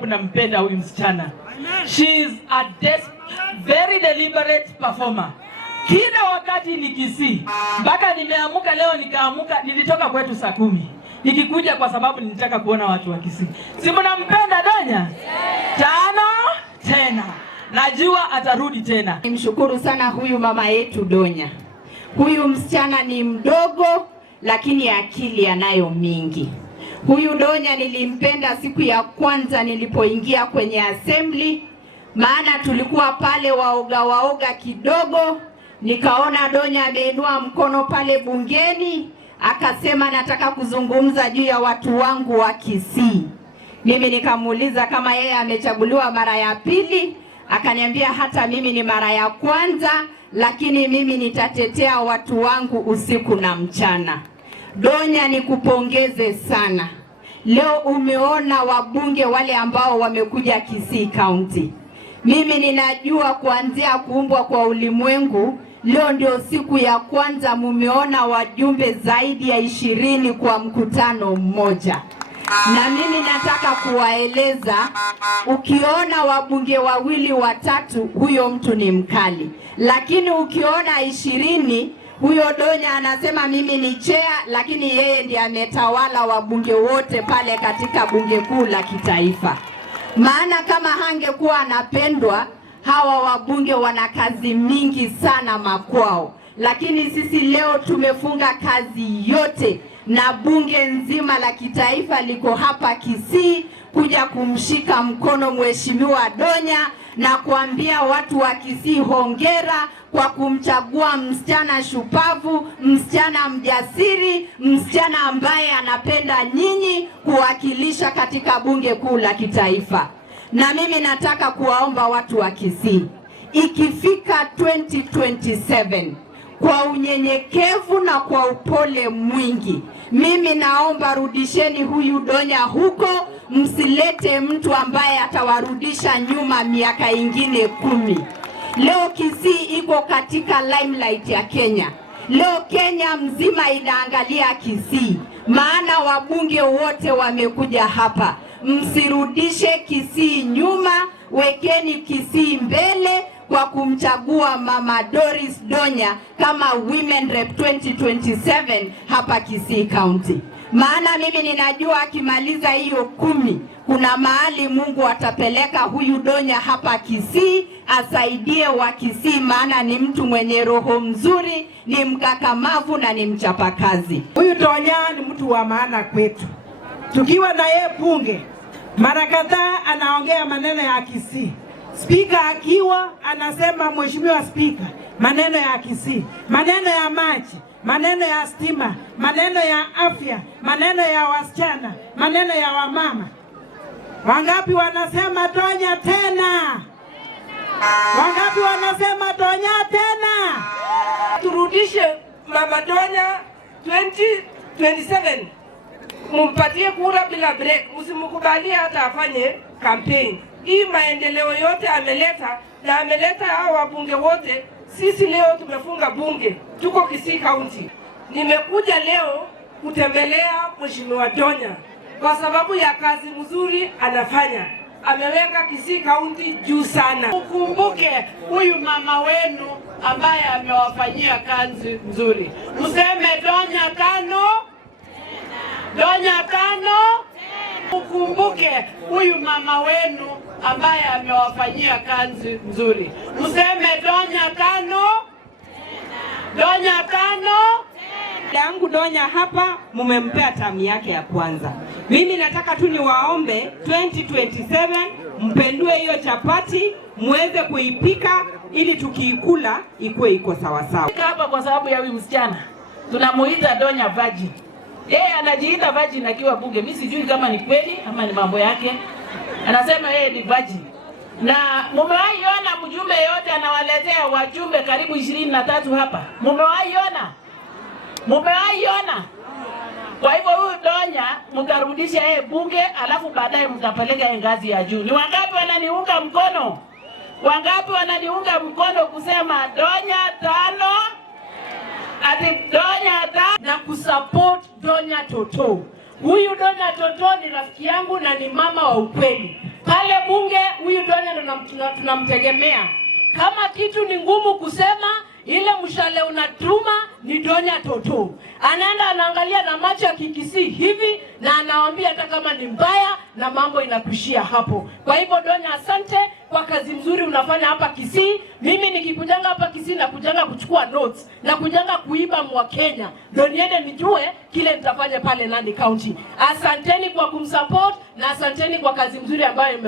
Nampenda huyu msichana. She is a very deliberate performer. Kila wakati ni Kisii. Mpaka nimeamuka leo nilitoka kwetu saa 10. Nikikuja kwa sababu nilitaka kuona watu wa Kisii. Si mnampenda Donya? Tano tena. Najua atarudi tena. Nimshukuru sana huyu mama yetu Donya. Huyu msichana ni mdogo lakini akili anayo mingi. Huyu Donya nilimpenda siku ya kwanza nilipoingia kwenye assembly, maana tulikuwa pale waoga kidogo. Nikaona Donya ameinua mkono pale bungeni, akasema nataka kuzungumza juu ya watu wangu wa Kisii. Mimi nikamuuliza kama yeye amechaguliwa mara ya pili, akaniambia hata mimi ni mara ya kwanza, lakini mimi nitatetea watu wangu usiku na mchana. Donya nikupongeze sana. Leo umeona wabunge wale ambao wamekuja Kisii County. Mimi ninajua kuanzia kuumbwa kwa ulimwengu, leo ndio siku ya kwanza mumeona wajumbe zaidi ya 20 kwa mkutano mmoja. Na mimi nataka kuwaeleza, ukiona wabunge 2 watatu, huyo mtu ni mkali. Lakini ukiona 20, huyo Donya anasema mimi ni chair, lakini yeye ndiye ametawala wabunge wote pale katika bunge kuu la kitaifa. Maana kama hangekuwa anapendwa, hawa wabunge wana kazi mingi sana makwao. Lakini sisi leo tumefunga kazi yote na bunge nzima la kitaifa liko hapa Kisii kuja kumshika mkono mheshimiwa Donya na kuambia watu wa Kisii hongera kwa kumchagua msichana shupavu, msichana mjasiri, msichana ambaye anapenda nyinyi kuwakilisha katika bunge kuu la kitaifa. Na mimi nataka kuwaomba watu wa Kisii, ikifika 2027, kwa unyenyekevu na kwa upole mwingi, mimi naomba rudisheni huyu Donya huko, msilete mtu ambaye atawarudisha nyuma miaka ingine 10. Leo Kisii iko katika limelight ya Kenya. Leo Kenya mzima inaangalia Kisii, maana wabunge wote wamekuja hapa. Msirudishe Kisii nyuma, wekeni Kisii mbele kwa kumchagua Mama Doris Donya kama Women Rep 2027 hapa Kisii County. Maana mimi ninajua akimaliza hiyo 10, kuna mahali Mungu atapeleka huyu Donya hapa Kisii, asaidie wa Kisii, maana ni mtu mwenye roho mzuri, ni mkakamavu na ni mchapakazi. Huyu Donya ni mtu wa maana kwetu. Tukiwa na yeye bunge, mara kadhaa anaongea maneno ya Kisii. Spika akiwa anasema mheshimiwa spika, maneno ya Kisii, maneno ya maji, maneno ya stima, maneno ya afya, maneno ya wasichana, maneno ya wamama. Wangapi wanasema Donya tena? Wangapi wanasema Donya tena? Turudishe Mama Donya 2027. Mumpatie kura bila break. Msimkubalie hata afanye campaign. Hii maendeleo yote ameleta, na ameleta hao wabunge wote. Sisi leo tumefunga bunge, tuko Kisii County. Nimekuja leo kutembelea mheshimiwa Donya kwa sababu ya kazi mzuri anafanya. Ameweka Kisii County juu sana. Ukumbuke huyu mama wenu ambaye amewafanyia kazi nzuri. Mseme Donya tano. Donya tano. Ukumbuke huyu mama wenu ambaye amewafanyia kazi nzuri. Mseme Donya tano. Donya tano. Yangu Donya hapa mumempea tamu yake ya kwanza. Mimi nataka tu niwaombe 2027 mpendue hiyo chapati, muweze kuipika ili tukiikula ikuwe iko sawa sawa. Hapa kwa sababu ya huyu msichana tunamuita Donya virgin. Yeye anajiita virgin akiwa bunge. Mimi sijui kama ni kweli ama ni mambo yake. Anasema yeye ni virgin. Na mumewahi ona mjumbe yote anawaletea wajumbe karibu 23 hapa? Mumewahi ona? Mumewahi ona? Kwa hivyo huyu Donya mtarudisha yeye bunge, alafu baadaye mtapeleka yeye ngazi ya juu. Ni wangapi wananiunga mkono? Wangapi wananiunga mkono kusema Donya tano? Ati Donya tano na kusupport Donya Toto. Huyu Donya Toto ni rafiki yangu na ni mama wa ukweli. pale bunge. Huyu Donya ndo tunamtegemea. Kama kitu ni ngumu kusema, ile mshale unatuma ni Donya Toto. Anaenda anaangalia na macho ya kikisi hivi na anawaambia hata kama ni mbaya na mambo inakushia hapo. Kwa hivyo Donya, asante kwa kazi mzuri unafanya hapa Kisii. Mimi nikikujanga hapa Kisii na kujanga kuchukua notes na kujanga kuiba mwa Kenya, ndio niende nijue kile nitafanya pale Nandi County. Asanteni kwa kumsupport na asanteni kwa kazi mzuri ambayo